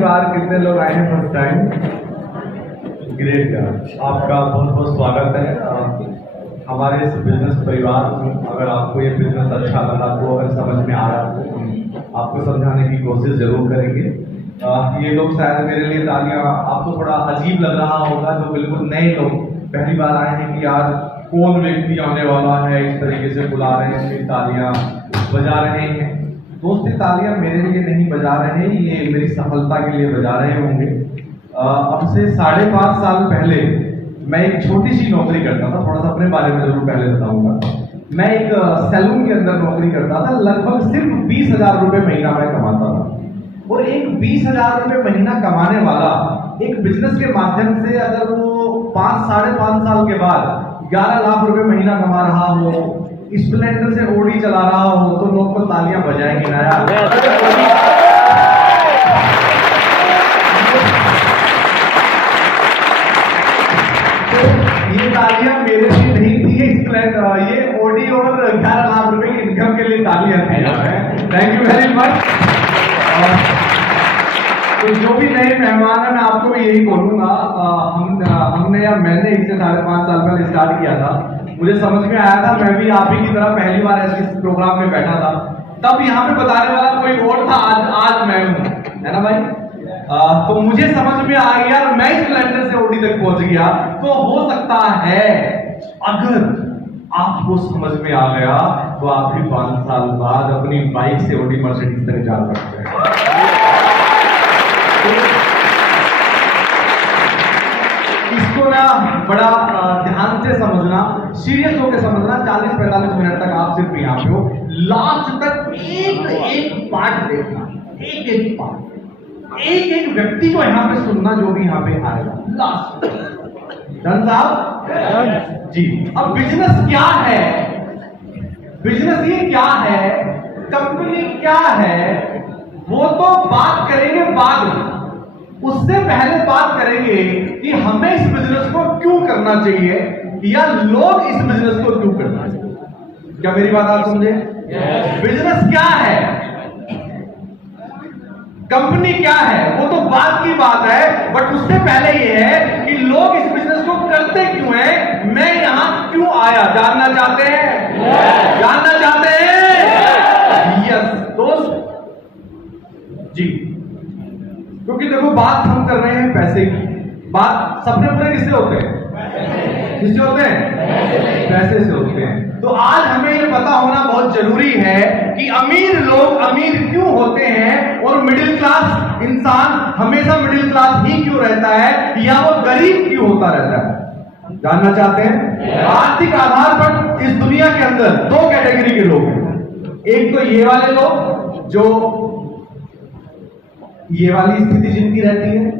बार कितने लोग आए हैं फर्स्ट टाइम? ग्रेट यार, आपका बहुत बहुत स्वागत है हमारे इस बिजनेस परिवार में। अगर आपको ये बिजनेस अच्छा लगा तो अगर समझ में आ रहा तो हम आपको समझाने की कोशिश जरूर करेंगे। ये लोग शायद मेरे लिए तालियां आपको थोड़ा अजीब लग रहा होगा, जो बिल्कुल नए लोग पहली बार आए हैं कि यार कौन व्यक्ति आने वाला है, इस तरीके से बुला रहे हैं, फिर तालियां बजा रहे हैं। दोस्त, तालियां मेरे लिए नहीं बजा रहे हैं, ये मेरी सफलता के लिए बजा रहे होंगे। अब से 5.5 साल पहले मैं एक छोटी सी नौकरी करता था। थोड़ा सा अपने बारे में जरूर पहले बताऊंगा। मैं एक सैलून के अंदर नौकरी करता था। लगभग सिर्फ 20,000 रुपये महीना मैं कमाता था। और एक 20,000 रुपये महीना कमाने वाला एक बिजनेस के माध्यम से अगर वो 5-5.5 साल के बाद 11 लाख रुपए महीना कमा रहा हो, स्प्लेंडर से ओडी चला रहा हो, तो लोग को तालियां बजाएंगे ना यार। तो ये तालियां मेरे लिए नहीं थी, स्प्लेंडर ये ओडी और 11 लाख रुपए की इनकम के लिए तालियां थी। Thank you very much. तो जो भी नए मेहमान हैं, मैं आपको भी यही बोलूंगा, हमने या मैंने इससे 5.5 साल पहले स्टार्ट किया था। मुझे समझ में आया था, मैं भी आप ही की तरह पहली बार ऐसे प्रोग्राम में बैठा था। तब यहाँ पे बताने वाला कोई और था, आज मैं हूँ, है ना भाई। तो मुझे समझ में आ गया, मैं स्प्लेंडर से ओडी तक पहुंच गया। तो हो सकता है अगर आपको समझ में आ गया तो आप भी 5 साल बाद अपनी बाइक से ओडी मर्सिडीज तक जा सकते हैं। इसको ना बड़ा ध्यान से समझना, सीरियस होकर समझना। 40-45 मिनट तक आप सिर्फ यहाँ पे हो, लास्ट तक एक पार्ट देखना, एक पार्ट, एक व्यक्ति को यहाँ पे सुनना, जो भी यहाँ पे आएगा लास्ट। डन साहब जी। अब बिजनेस क्या है, बिजनेस ये क्या है, कंपनी क्या है, वो तो बात करेंगे बाद में। उससे पहले बात करेंगे कि हमें इस बिजनेस को क्यों करना चाहिए, या लोग इस बिजनेस को क्यों करना चाहिए। क्या मेरी बात आप समझे? बिजनेस क्या है, कंपनी क्या है, वो तो बात की बात है। बट उससे पहले ये है कि लोग इस बिजनेस को करते क्यों हैं, मैं यहां क्यों आया, जानना चाहते हैं? जानना चाहते हैं? यस दोस्त जी। क्योंकि देखो, बात हम कर रहे हैं पैसे की। बात सपने पूरे किससे होते हैं? किससे होते हैं? पैसे से होते हैं। तो आज हमें ये पता होना बहुत जरूरी है कि अमीर लोग अमीर क्यों होते हैं, और मिडिल क्लास इंसान हमेशा मिडिल क्लास ही क्यों रहता है, या वो गरीब क्यों होता रहता है। जानना चाहते हैं? आर्थिक आधार पर इस दुनिया के अंदर 2 कैटेगरी के लोग हैं। एक तो ये वाले लोग, जो ये वाली स्थिति जिनकी रहती है,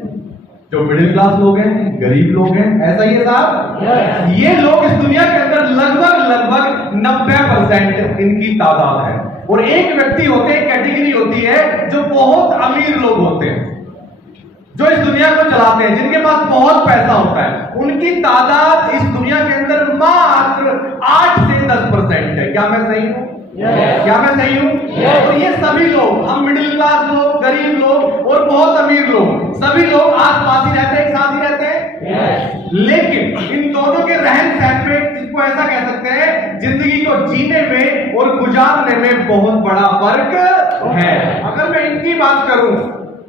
जो मिडिल क्लास लोग हैं, गरीब लोग हैं, ऐसा ही है साहब। ये लोग इस दुनिया के अंदर लगभग 90% इनकी तादाद है। और एक व्यक्ति होते हैं, कैटेगरी होती है, जो बहुत अमीर लोग होते हैं, जो इस दुनिया को चलाते हैं, जिनके पास बहुत पैसा होता है। उनकी तादाद इस दुनिया के अंदर मात्र 8 से 10% है। क्या मैं सही हूं? क्या मैं सही हूं? तो ये सभी लोग, हम मिडिल क्लास लोग, गरीब लोग और बहुत अमीर लोग, सभी लोग आस-पास ही रहते हैं, एक साथ ही रहते हैं। लेकिन इन दोनों के रहन सहन में, इसको ऐसा कह सकते हैं, जिंदगी को जीने में और गुजारने में बहुत बड़ा फर्क है। अगर मैं इनकी बात करूं,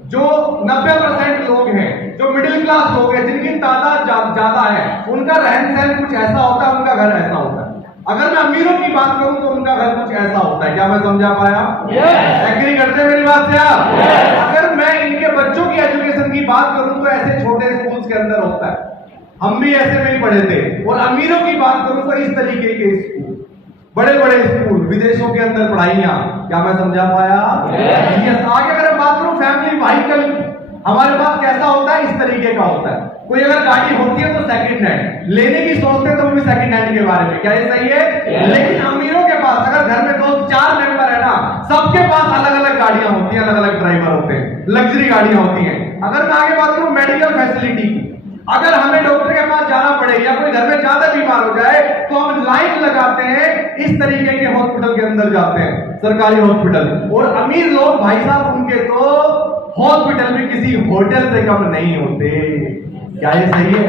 जो 90% लोग हैं, जो मिडिल क्लास लोग हैं, जिनकी तादाद ज्यादा है, उनका रहन सहन कुछ ऐसा होता है, उनका घर ऐसा होता है। अगर मैं अमीरों की बात करूं तो उनका घर कुछ ऐसा होता है। क्या मैं समझा पाया? एग्री करते हैं मेरी बात से आप? अगर मैं इनके बच्चों की एजुकेशन की बात करूं तो ऐसे छोटे स्कूल्स के अंदर होता है, हम भी ऐसे में ही पढ़े थे। और अमीरों की बात करूं तो इस तरीके के स्कूल, बड़े बड़े स्कूल, विदेशों के अंदर पढ़ाइयां। क्या मैं समझा पाया? आगे अगर बात करूं फैमिली व्हीकल, हमारे पास कैसा होता है, इस तरीके का होता है। कोई अगर गाड़ी होती है तो सेकंड हैंड लेने की सोचते हैं, तो वो भी सेकंड हैंड के बारे में। क्या ये सही है? लेकिन अमीरों के पास, अगर घर में 2-4 मेंबर है ना, सबके पास अलग अलग गाड़ियां होती हैं, अलग अलग ड्राइवर होते हैं, लग्जरी गाड़ियां होती हैं। अगर मैं आगे बात करूं मेडिकल फैसिलिटी की, अगर हमें डॉक्टर के पास जाना पड़े, या कोई घर में ज्यादा बीमार हो जाए, तो हम लाइन लगाते हैं, इस तरीके के हॉस्पिटल के अंदर जाते हैं, सरकारी हॉस्पिटल। और अमीर लोग भाई साहब उनके तो हॉस्पिटल में किसी होटल से कम नहीं होते। क्या ये सही है?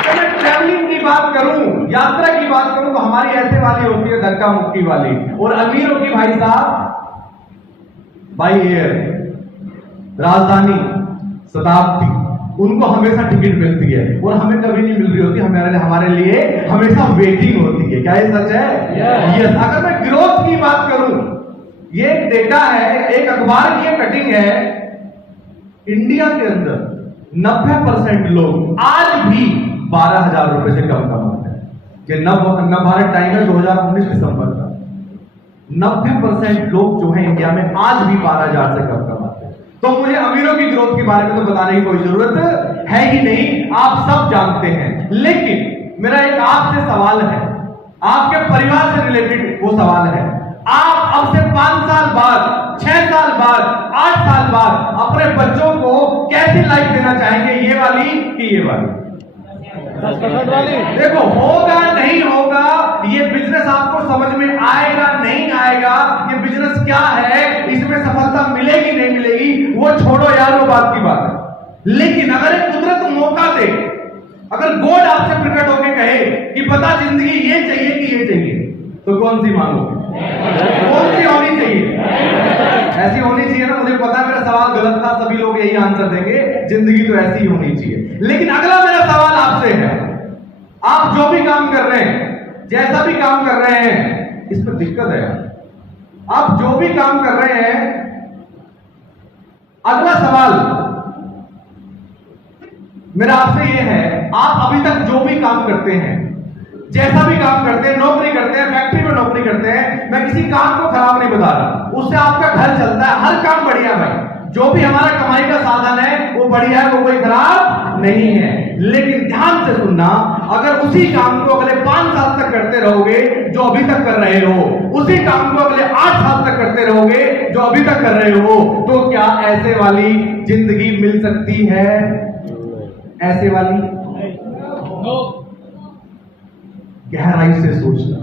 अगर मैं ट्रैवलिंग की बात करूं, यात्रा की बात करूं, तो हमारी ऐसे वाली होती है धक्का मुक्की वाली, और अमीरों की भाई साहब बाई एयर, राजधानी, शताब्दी, उनको हमेशा टिकट मिलती है और हमें कभी नहीं मिल रही होती। हमारे लिए हमेशा वेटिंग होती है। क्या ये सच है? यस। अगर मैं ग्रोथ की बात करूं, ये डेटा है, एक अखबार की कटिंग है, इंडिया के अंदर 90% लोग आज भी 12,000 रुपए से कम कमाते हैं। ये नव भारत टाइम है 2019 दिसंबर का। 90% लोग जो है इंडिया में आज भी 12,000 से कम कमाते हैं। तो मुझे अमीरों की ग्रोथ के बारे में तो बताने की कोई जरूरत है ही नहीं, आप सब जानते हैं। लेकिन मेरा एक आपसे सवाल है, आपके परिवार से रिलेटेड वो सवाल है। आप अब से 5 साल बाद, 6 साल बाद, 8 साल बाद अपने बच्चों को कैसी लाइफ देना चाहेंगे? ये वाली कि ये वाली? 10% वाली। देखो, होगा नहीं होगा, ये बिजनेस आपको समझ में आएगा नहीं आएगा, ये बिजनेस क्या है, इसमें सफलता मिलेगी नहीं मिलेगी, वो छोड़ो यार, वो बात की बात है। लेकिन अगर एक कुदरत मौका दे, अगर गॉड आपसे प्रकट होकर कहे कि बता जिंदगी ये चाहिए कि ये चाहिए, तो कौन सी मांगोगे? कौन सी होनी चाहिए? ऐसी होनी चाहिए ना। मुझे पता है मेरा सवाल गलत था, सभी लोग यही आंसर देंगे, जिंदगी तो ऐसी ही होनी चाहिए। लेकिन अगला मेरा सवाल आपसे है, आप जो भी काम कर रहे हैं, जैसा भी काम कर रहे हैं, इस पर दिक्कत है। आप जो भी काम कर रहे हैं, अगला सवाल मेरा आपसे यह है, आप अभी तक जो भी काम करते हैं, जैसा भी काम करते हैं, नौकरी करते हैं, फैक्ट्री में नौकरी करते हैं, मैं किसी काम को खराब नहीं बता रहा, उससे आपका घर चलता है, हर काम बढ़िया भाई, जो भी हमारा कमाई का साधन है वो बढ़िया है, वो कोई खराब नहीं है। लेकिन ध्यान से सुनना, अगर उसी काम को अगले 5 साल तक करते रहोगे जो अभी तक कर रहे हो, उसी काम को अगले 8 साल तक करते रहोगे जो अभी तक कर रहे हो, तो क्या ऐसे वाली जिंदगी मिल सकती है? ऐसे वाली? गहराई से सोचना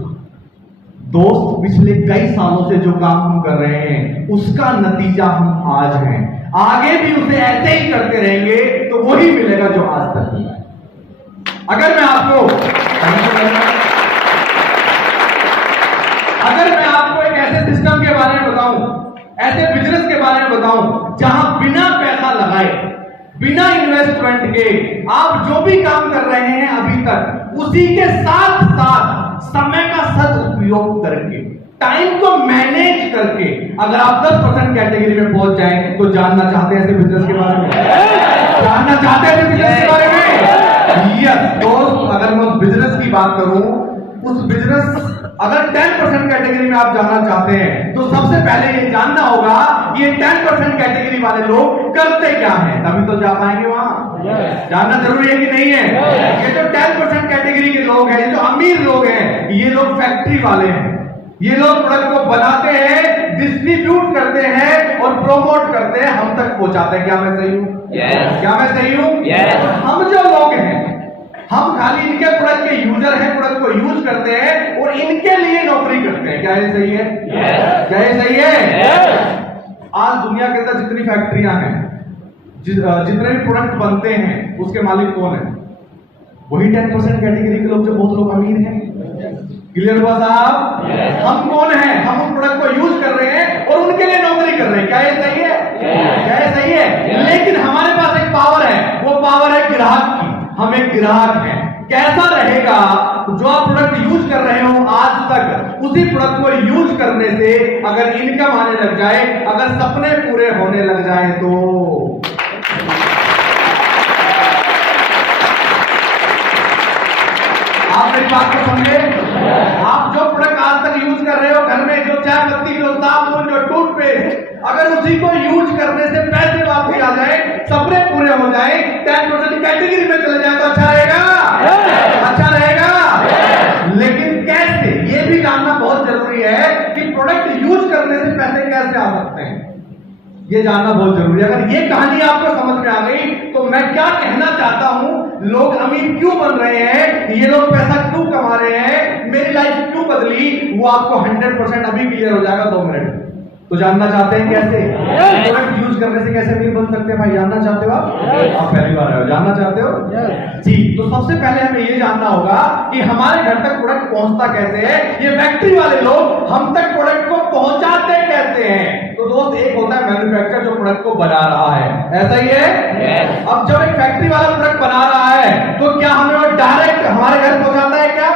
दोस्त, पिछले कई सालों से जो काम हम कर रहे हैं उसका नतीजा हम आज हैं, आगे भी उसे ऐसे ही करते रहेंगे तो वही मिलेगा जो आज तक मिला है। अगर मैं आपको एक ऐसे सिस्टम के बारे में बताऊं, ऐसे बिजनेस के बारे में बताऊं जहां बिना पैसा लगाए, बिना इन्वेस्टमेंट के आप जो भी काम कर रहे हैं अभी तक, उसी के साथ साथ समय का सदुपयोग करके, टाइम को मैनेज करके, अगर आप 10% कैटेगरी में पहुंच जाएं, तो जानना चाहते हैं ऐसे बिजनेस के बारे में? जानना चाहते हैं ऐसे बिजनेस के बारे में? यस दोस्त, अगर मैं उस बिजनेस की बात करूं, उस बिजनेस अगर 10% कैटेगरी में आप जानना चाहते हैं, तो सबसे पहले ये जानना होगा कि ये 10% कैटेगरी वाले लोग करते क्या हैं, तभी तो जा पाएंगे वहां। जानना जरूरी है कि नहीं है? ये जो 10% कैटेगरी के लोग हैं, ये जो अमीर लोग हैं, ये लोग फैक्ट्री वाले हैं, ये लोग प्रोडक्ट को बनाते हैं, डिस्ट्रीब्यूट करते हैं और प्रोमोट करते हैं, हम तक पहुंचाते हैं। क्या मैं सही हूं? क्या मैं सही हूं? हम जो लोग हैं, हम खाली इनके प्रोडक्ट के यूजर हैं, प्रोडक्ट को यूज करते हैं और इनके लिए नौकरी करते हैं। क्या ये सही है? क्या ये सही है? आज दुनिया के अंदर जितनी फैक्ट्रियां हैं, जितने भी प्रोडक्ट बनते हैं, उसके मालिक कौन है? वही 10% कैटेगरी के लोग, जो बहुत लोग अमीर हैं। क्लियर हुआ साहब? हम कौन हैं? हम उन प्रोडक्ट को यूज कर रहे हैं और उनके लिए नौकरी कर रहे हैं। क्या ये सही है? क्या ये सही है? लेकिन हमारे पास एक पावर है, वो पावर है ग्राहक की। हम एक ग्राहक हैं। कैसा रहेगा जो आप प्रोडक्ट यूज कर रहे हो आज तक, उसी प्रोडक्ट को यूज करने से अगर इनकम आने लग जाए, अगर सपने पूरे होने लग जाए, तो आप मेरी बात को समझे? आप जो प्रोडक्ट आज तक यूज कर रहे हो घर में, जो चाय पत्ती, जो साबुन, जो टूथपेस्ट, अगर उसी को यूज करने से पैसे वापस आ जाए, सपने पूरे हो जाए, 10% कैटेगरी में चले जाए, तो अच्छा रहेगा? अच्छा रहेगा। लेकिन कैसे, ये भी जानना बहुत जरूरी है कि प्रोडक्ट यूज करने से पैसे कैसे आ सकते हैं, ये जानना बहुत जरूरी है। अगर ये कहानी आपको समझ में आ गई, तो मैं क्या कहना चाहता हूं लोग अमीर क्यों बन रहे हैं, ये लोग पैसा क्यों कमा रहे हैं, मेरी लाइफ क्यों बदली, वो आपको 100% अभी क्लियर हो जाएगा 2 मिनट। तो जानना चाहते हैं कैसे प्रोडक्ट यूज करने से कैसे अमीर बन सकते हैं भाई, जानना चाहते हो आप पहली बार आए हो, जानना चाहते हो जी। तो सबसे पहले हमें ये जानना होगा कि हमारे घर तक प्रोडक्ट पहुंचता कैसे है, ये फैक्ट्री वाले लोग हम तक प्रोडक्ट को पहुंचाते कैसे हैं। तो दोस्त, एक होता है मैन्युफैक्चरर जो प्रोडक्ट को बना रहा है, ऐसा ही है। अब जब एक फैक्ट्री वाला प्रोडक्ट बना रहा है तो क्या हमें वो डायरेक्ट हमारे घर पहुंचाता है क्या?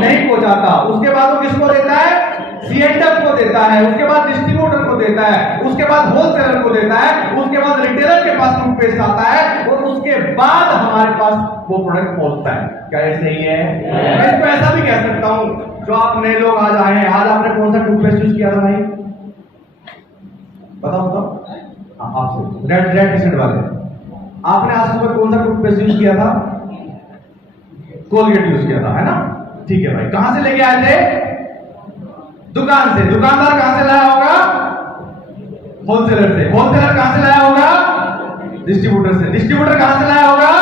नहीं पहुंचाता। उसके बाद वो किसको देता है? सीएंडएफ को देता है, उसके बाद डिस्ट्रीब्यूटर को देता है, उसके बाद होलसेलर को देता है, उसके बाद रिटेलर के पास टूथपेस्ट आता है और उसके बाद हमारे पास वो प्रोडक्ट पहुंचता है। क्या ये सही है? मैं इसको ऐसा भी कह सकता हूं, जो आप नए लोग आज आए हैं, आज आपने कौन सा टूथपेस्ट यूज किया था भाई? बताओ बताओ आपसे, रेड टी शर्ट वाले, आपने आज सुबह कौन सा टूथपेस्ट यूज किया था? कोलगेट यूज किया था, है ना? ठीक है भाई, कहां से लेके आए थे? दुकान से। दुकानदार कहां से लाया होगा? होलसेलर से। होलसेलर कहां से लाया होगा? डिस्ट्रीब्यूटर से। डिस्ट्रीब्यूटर कहां से लाया होगा?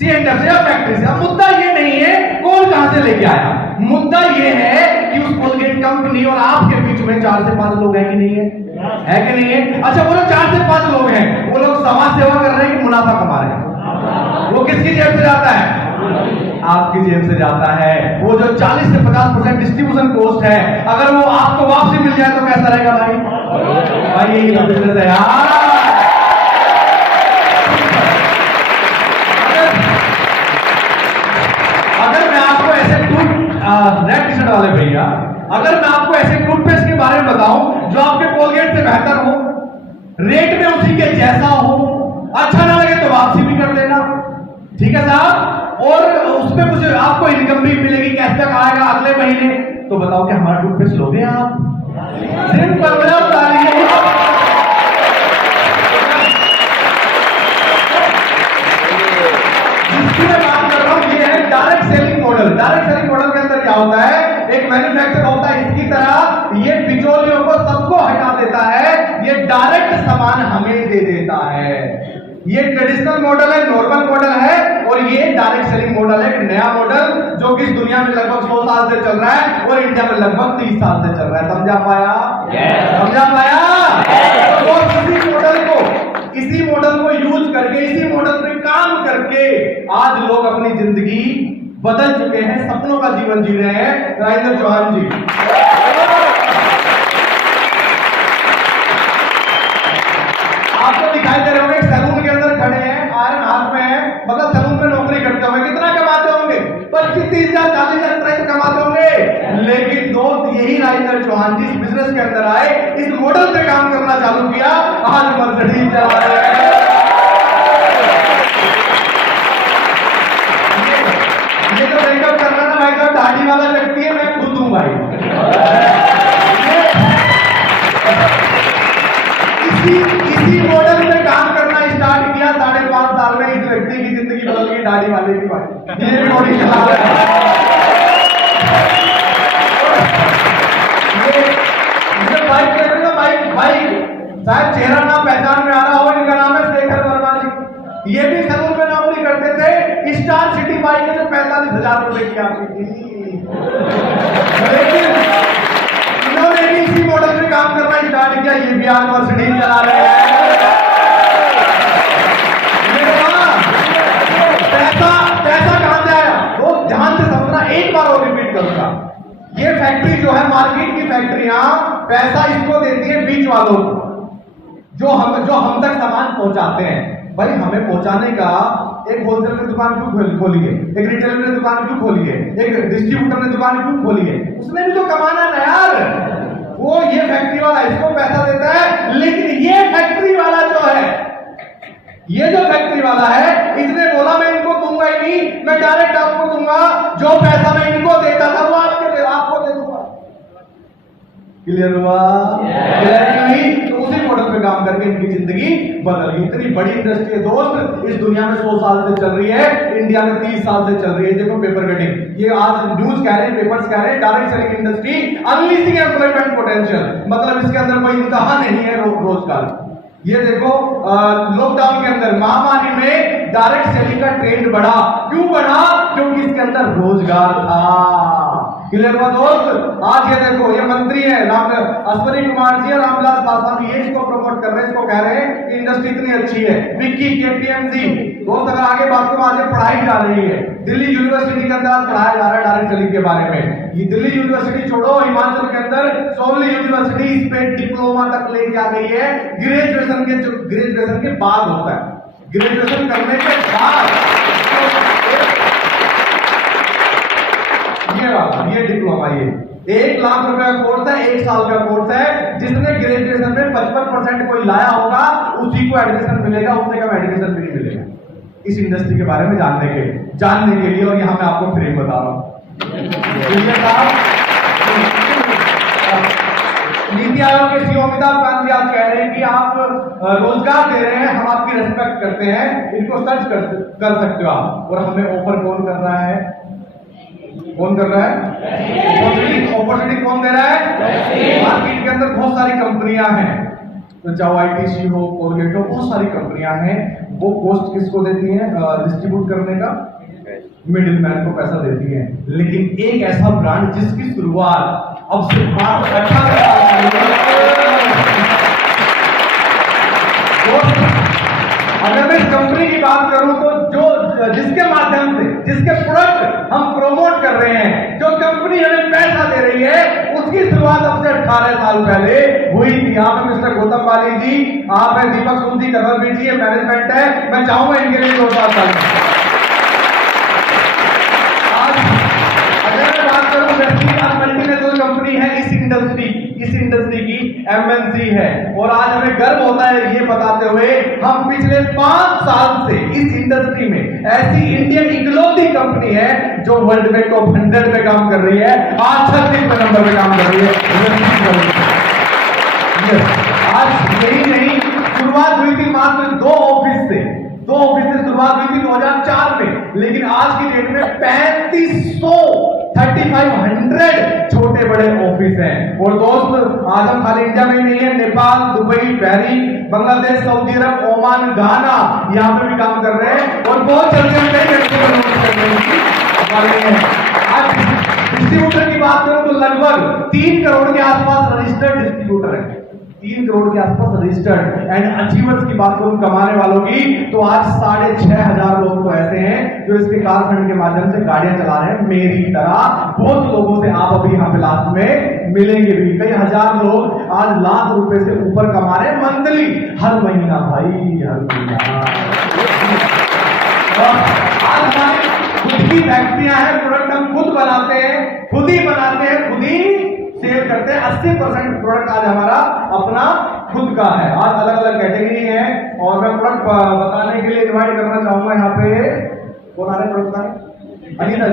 सीएंडएफ से या फैक्ट्री से। अब मुद्दा ये नहीं है कौन कहां से लेके आया, मुद्दा ये है कि उस कोलगेट कंपनी और आपके बीच में 4 से 5 लोग हैं कि नहीं है कि नहीं है? अच्छा, वो लोग 4 से 5 लोग हैं, वो लोग समाज सेवा कर रहे हैं कि मुनाफा कमा रहे हैं? वो किसकी जेब से जाता है? आपकी जेब से जाता है। वो जो 40 से 50% डिस्ट्रीब्यूशन कॉस्ट है, अगर वो आपको वापसी मिल जाए तो कैसा रहेगा भाई? भाई यही बिजनेस है यार। अगर मैं आपको ऐसे रेड टी शर्ट वाले भैया, अगर मैं आपको ऐसे टूथपेस्ट के बारे में बताऊं जो आपके कोलगेट से बेहतर हो, रेट में उसी के जैसा हो, अच्छा ना लगे तो वापसी भी कर देना, ठीक है साहब, और उसमें कुछ आपको इनकम भी मिलेगी, कैशबैक आएगा अगले महीने, तो बताओ कि हमारा टूथपेस्ट लोगे आप? सिर्फ 15 तारीख। जिसकी मैं बात कर रहा हूं ये है direct selling model. Direct selling model के अंदर क्या होता है? एक मैन्युफैक्चर होता है इसकी तरह, ये बिचौलियों को सबको हटा देता है, ये डायरेक्ट सामान हमें दे देता है। ये ट्रेडिशनल मॉडल है, नॉर्मल मॉडल है, और ये डायरेक्ट सेलिंग मॉडल है, एक नया मॉडल जो कि इस दुनिया में लगभग 100 साल से चल रहा है और इंडिया में लगभग 30 साल से चल रहा है। समझा पाया? समझा पाया? तो इसी मॉडल को यूज करके, इसी मॉडल पे काम करके आज लोग अपनी जिंदगी बदल चुके हैं, सपनों का जीवन जी रहे हैं। राजेंद्र चौहान जी, आपको दिखाई दे रहे होंगे सैलून के अंदर खड़े हैं, आयरन हाथ में है, मतलब सैलून में नौकरी करते होंगे, कितना कमाते होंगे? 25-30,000 40,000 तक कमाते होंगे। लेकिन दोस्त, यही राजेंद्र चौहान जी इस बिजनेस के अंदर आए, इस मॉडल पे काम करना चालू किया, आज मर्सिडीज चला रहे हैं। ये जो मेकअप कर रहा है ना भाई साहब, दाढ़ी वाला व्यक्ति है, मैं खुद हूं भाई। इसी मॉडल में काम करना स्टार्ट किया 5.5 साल में, इस व्यक्ति की जिंदगी बदल गई, दाढ़ी वाले की भाई। ये बॉडी चला रहा है। ये बाइक कह रहे हो भाई, शायद चेहरा नाम पहचान में आ रहा हो, इनका नाम है शेखर वर्मा जी। ये भी सैलून में नौकरी करते थे, स्टार सिटी बाइक है जो 45,000 रुपए की आती थी। लेकिन इन्होंने भी इसी मॉडल में काम करना स्टार्ट किया, ये भी आज मर्सिडीज चला रहे हैं। पैसा कहां से आया? वो ध्यान से समझना, एक बार और रिपीट करूंगा। ये फैक्ट्री जो है, मार्केट की फैक्ट्रियां पैसा इसको देती है बीच वालों को, जो हम तक सामान पहुंचाते हैं। भाई हमें पहुंचाने का एक होलसेलर ने दुकान क्यों खोली है, एक रिटेलर ने दुकान क्यों खोली है, एक डिस्ट्रीब्यूटर ने दुकान क्यों खोली है? उसने भी तो कमाना है ना यार। वो ये फैक्ट्री वाला इसको पैसा देता है, लेकिन ये फैक्ट्री वाला जो है, ये जो फैक्ट्री वाला है, इसने बोला मैं इनको दूंगा ही नहीं, मैं डायरेक्ट आपको दूंगा, जो पैसा मैं इनको देता था वो आपको दे दूंगा। क्लियर हुआ? तो उसी मॉडल पे काम करके इनकी जिंदगी बदल गई। इतनी बड़ी इंडस्ट्री है दोस्त, इस दुनिया में 100 साल से चल रही है, इंडिया में 30 साल से चल रही है। देखो पेपर कटिंग, ये आज न्यूज कह रहे हैं, पेपर्स कह रहे हैं, direct selling industry unleashing employment potential, मतलब इसके अंदर कोई इंतहा नहीं है रोजगार। ये देखो लॉकडाउन के अंदर महामारी में डायरेक्ट सेलिंग का ट्रेंड बढ़ा। क्यों बढ़ा? क्योंकि इसके अंदर रोजगार था। क्लियर हुआ दोस्त? आज ये देखो, ये मंत्री है अश्विनी कुमार जी और रामविलास पासवान, ये इसको प्रमोट कर रहे हैं, इसको कह रहे हैं कि इंडस्ट्री इतनी अच्छी है। विक्की केपीएमजी दोस्त, अगर आगे बात करो, आज पढ़ाई जा रही है दिल्ली यूनिवर्सिटी के अंदर, पढ़ाया जा रहा है डायरेक्ट सेलिंग के बारे में। ये दिल्ली यूनिवर्सिटी छोड़ो, हिमाचल के अंदर सोलली यूनिवर्सिटी इस पे डिप्लोमा तक लेके आ गई है। ग्रेजुएशन के बाद होता है, ग्रेजुएशन करने के बाद ये डिप्लोमा, ये 1 लाख रुपए का कोर्स है, 1 साल का कोर्स है। जिसने ग्रेजुएशन में 55% कोई लाया होगा उसी को एडमिशन मिलेगा, उससे कम एडमिशन भी नहीं मिलेगा। इस इंडस्ट्री के बारे में जानने के लिए, और यहां मैं आपको फ्रेम बता रहा हूं। नीति आयोग के सीईओ अमिताभ कांत जी आज कह रहे हैं कि आप रोजगार दे रहे हैं, हम आपकी रेस्पेक्ट करते हैं, इनको सर्च कर सकते हो आप। और हमें ऑफर कौन कर रहा है? कौन कर रहा है? अपॉर्चुनिटी कौन दे रहा है? मार्केट के अंदर बहुत सारी कंपनियां हैं, तो चाहे आईटीसी हो, कोलगेट हो, बहुत सारी कंपनियां हैं। वो कॉस्ट किसको देती हैं? डिस्ट्रीब्यूट करने का मिडिल मैन को पैसा देती है। लेकिन एक ऐसा ब्रांड जिसकी शुरुआत अब से 18 अगर मैं इस कंपनी की बात करूं तो जिसके माध्यम से, जिसके प्रोडक्ट हम प्रमोट कर रहे हैं, जो कंपनी हमें पैसा दे रही है, उसकी शुरुआत अब से 18 साल पहले हुई थी। यहाँ पे मिस्टर गौतम बाली जी, आप है दीपक सुंदी कदर जी, ये मैनेजमेंट है। मैं चाहूंगा इनके लिए 2 साल मल्टीनेशनल कंपनी है, इस इंडस्ट्री की एमएनसी है। और आज हमें गर्व होता है ये बताते हुए, हम पिछले 5 साल से इस इंडस्ट्री में ऐसी इंडियन इकलौती कंपनी है जो वर्ल्ड में टॉप 100 में काम कर रही है, आज 36वें नंबर पे काम कर रही है। आज यही नहीं, शुरुआत हुई थी मात्र 2 ऑफिस से शुरुआत हुई थी 2004 में, लेकिन आज की डेट में 3500 छोटे बड़े ऑफिस हैं। और दोस्त, आज हम खाली इंडिया में ही नहीं है, Nepal, Dubai, Bahrain, Bangladesh, Saudi Arab, Oman, Ghana, यहाँ पे भी काम कर रहे हैं। और बहुत जल्दी हम आज डिस्ट्रीब्यूटर की बात करूं तो लगभग 3 करोड़ के आसपास रजिस्टर्ड डिस्ट्रीब्यूटर है। 3 करोड़ के आसपास रजिस्टर्ड एंड अचीवर्स की बात करूं कमाने वालों की, तो आज 6500 लोग तो ऐसे हैं जो इसके कार फंड के माध्यम से गाड़ियां चला रहे हैं। मेरी तरह बहुत लोगों से आप अभी यहां पे लास्ट में मिलेंगे भी। कई हजार लोग आज लाख रुपए से ऊपर कमा रहे हैं मंथली, हर महीना भाई, हर महीना। आज हमारी खुद की फैक्ट्रियां हैं, प्रोडक्ट हम खुद बनाते हैं, खुद ही सेल करते हैं। 80% प्रोडक्ट आज हमारा अपना खुद का है। आज अलग अलग कैटेगरी है, और मैं प्रोडक्ट बताने के लिए इनवाइट करना चाहूंगा। यहाँ पे कौन आ रहे हैं प्रोडक्ट बताने? अनीता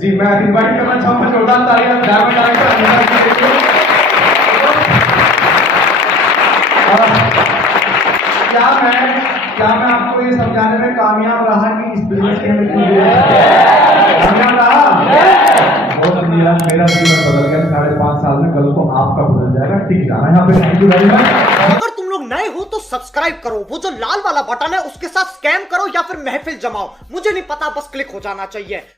जी, मैं इनवाइट करना चाहूंगा। जोरदार तालियां डायमंड डायरेक्टर अनीता जी के लिए। क्या मैं आपको ये समझाने में कामयाब रहा कि इस बिजनेस में कामयाब रहा? मेरा जीवन बदल गया 5.5 साल में, कल तो आपका बदल जाएगा। ठीक है, यहाँ पे थैंक यू वेरी मच। अगर तुम लोग नए हो तो सब्सक्राइब करो, वो जो लाल वाला बटन है उसके साथ स्कैम करो या फिर महफिल जमाओ, मुझे नहीं पता, बस क्लिक हो जाना चाहिए।